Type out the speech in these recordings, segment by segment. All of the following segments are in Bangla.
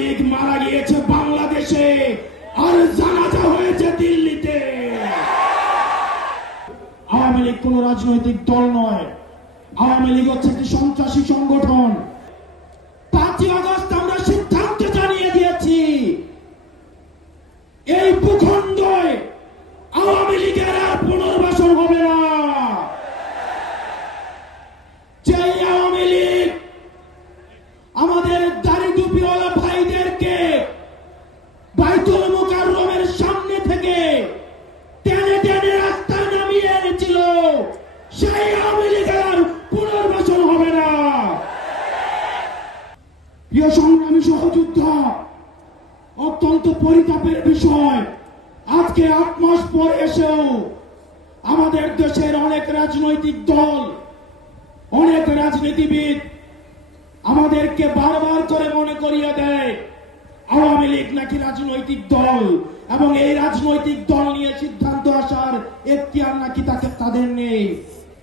লীগ মারা গিয়েছে বাংলাদেশে আর জানাজা হয়েছে দিল্লিতে। আওয়ামী লীগ কোন রাজনৈতিক দল নয়, আওয়ামী লীগ হচ্ছে একটি সন্ত্রাসী সংগঠন। 5ই আগস্ট আমরা সিদ্ধান্ত জানিয়ে দিয়েছি, এই ভূখণ্ডে আওয়ামী লীগের আর পুনর্বাসন হবে না। যে আওয়ামী লীগ আমাদের দাড়ি টুপিওয়ালা ভাইদেরকে বাইতুল মুকাররমের সামনে থেকে টেনে টেনে রাস্তায় নামিয়ে এনেছিল, সেই আওয়ামী লীগের আর পুনর্বাসন হবে না। প্রিয় সংগ্রামী সহযোদ্ধা, অত্যন্ত পরিতাপের বিষয়, আজকে 8 মাস পর এসেও আমাদের দেশের অনেক রাজনৈতিক দল, অনেক রাজনীতিবিদ আমাদেরকে বারবার করে মনে করিয়ে দেয় আওয়ামী লীগ নাকি রাজনৈতিক দল, এবং এই রাজনৈতিক দল নিয়ে সিদ্ধান্ত আসার এখতিয়ার নাকি তাদের নেই।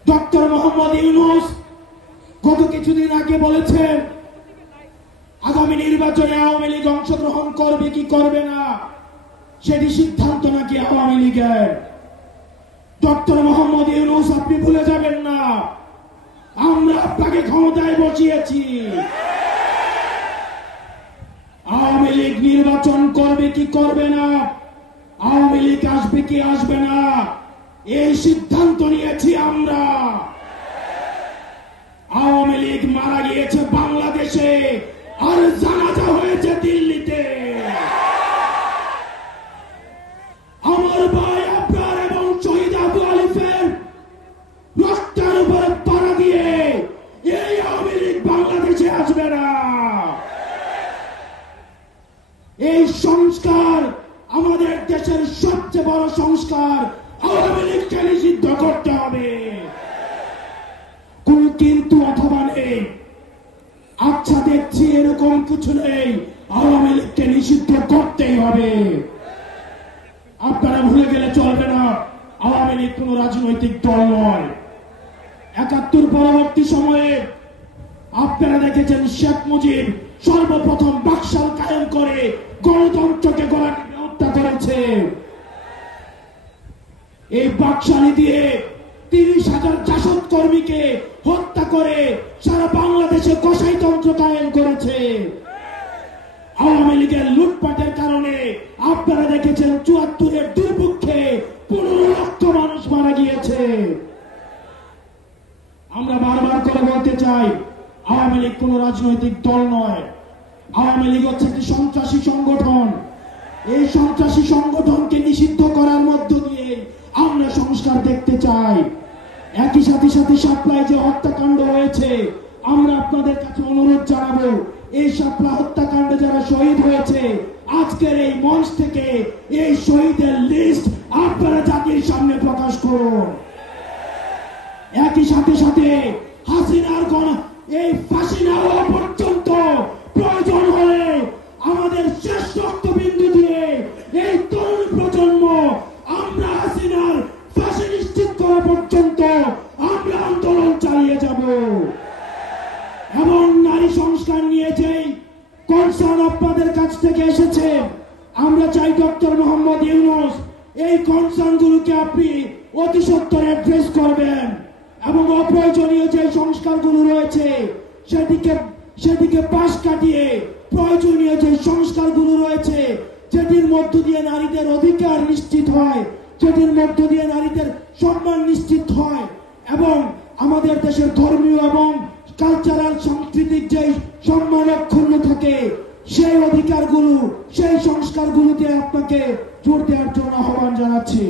ডক্টর মোহাম্মদ ইউনূস গত কিছুদিন আগে বলেছেন আগামী নির্বাচনে আওয়ামী লীগ অংশগ্রহণ করবে কি করবে না সেটি সিদ্ধান্ত নাকি আওয়ামী লীগের। ডক্টর মোহাম্মদ ইউনূস, আপনি ভুলে যাবেন না, আমরা আপনাকে ক্ষমতায় বসিয়েছি। আওয়ামী লীগ নির্বাচন করবে কি করবে না, আওয়ামী লীগ আসবে কি আসবে না, এই সিদ্ধান্ত নিয়েছি আমরা। আওয়ামী লীগ মারা গিয়েছে বাংলাদেশে আর জানাজা হয়েছে দিল্লিতে। আমার ভাই আপনার এবং শহীদ আবু আলিফের রক্তের উপরে পাড়া দিয়ে এই আওয়ামী লীগ বাংলাদেশে আসবে না। এই সংস্কার আমাদের দেশের সবচেয়ে বড় সংস্কার, আওয়ামী লীগকে নিষিদ্ধ করতে হবে। কোন কিন্তু অথবা নেই, আচ্ছা দেখছি এরকম কিছু নেই, আওয়ামী লীগকে নিষিদ্ধ করতেই হবে। আপনারা ভুলে গেলে চলবে না, আওয়ামী লীগ কোন রাজনৈতিক দল নয়। ৭১ পরবর্তী সময়ে আপনারা দেখেছেন শেখ মুজিব সর্বপ্রথম বাকশাল কায়েম করে গণতন্ত্রকে গলা টিপে হত্যা করেছে। এই বাকশালী দিয়ে ৩০,০০০ জাসদ কর্মীকে হত্যা করে সারা বাংলাদেশে কসাইতন্ত্র কায়েম করেছে। আওয়ামী লীগের লুটপাটের কারণে আপনারা দেখেছেন ৭৪-এর দুর্ভিক্ষে ১৫ লক্ষ মানুষ মারা গিয়েছে। আমরা বারবার করে বলতে চাই, আওয়ামী লীগ কোন রাজনৈতিক দল নয়, আওয়ামী লীগ হচ্ছে একটি সন্ত্রাসী সংগঠন। এই সন্ত্রাসী সংগঠনকে নিষিদ্ধ করার মধ্য দিয়ে আমরা সংস্কার দেখতে চাই। একই সাথে শাপলায় যে হত্যাকাণ্ড হয়েছে, আমরা আপনাদের কাছে অনুরোধ জানাবো, এই শাপলা হত্যাকাণ্ডে যারা শহীদ হয়েছে, আজকের এই মঞ্চ থেকে এই শহীদের লিস্ট আপনারা জাতির সামনে প্রকাশ করুন। একই সাথে হাসিনার এই ফাঁসি না হওয়া পর্যন্ত প্রয়োজন হলে আমাদের শেষ রক্তবিন্দু দিয়ে এই তরুণ প্রজন্ম আমরা হাসিনার ফাঁসি নিশ্চিত করা পর্যন্ত আমরা আন্দোলন চালিয়ে যাব। এবং নারী সংস্কার নিয়ে যেই কনসার্ন আপনাদের কাছ থেকে এসেছে, আমরা চাই ডক্টর মোহাম্মদ ইউনূস এই কনসার্ন গুলোকে আপনি অতি সত্বর অ্যাড্রেস করবেন, এবং অপ্রয়োজনীয় যে সংস্কারগুলো রয়েছে সেদিকে পাশ কাটিয়ে প্রয়োজনীয় যে সংস্কারগুলো রয়েছে, যেটির মধ্য দিয়ে নারীদের অধিকার নিশ্চিত হয়, যেটির মধ্য দিয়ে নারীদের সম্মান নিশ্চিত হয়, এবং আমাদের দেশের ধর্মীয় এবং কালচারাল সাংস্কৃতিক যে সম্মান অক্ষুণ্ণ থাকে, সেই অধিকারগুলো, সেই সংস্কারগুলোতে আপনাকে জোর দেওয়ার জন্য আহ্বান জানাচ্ছি।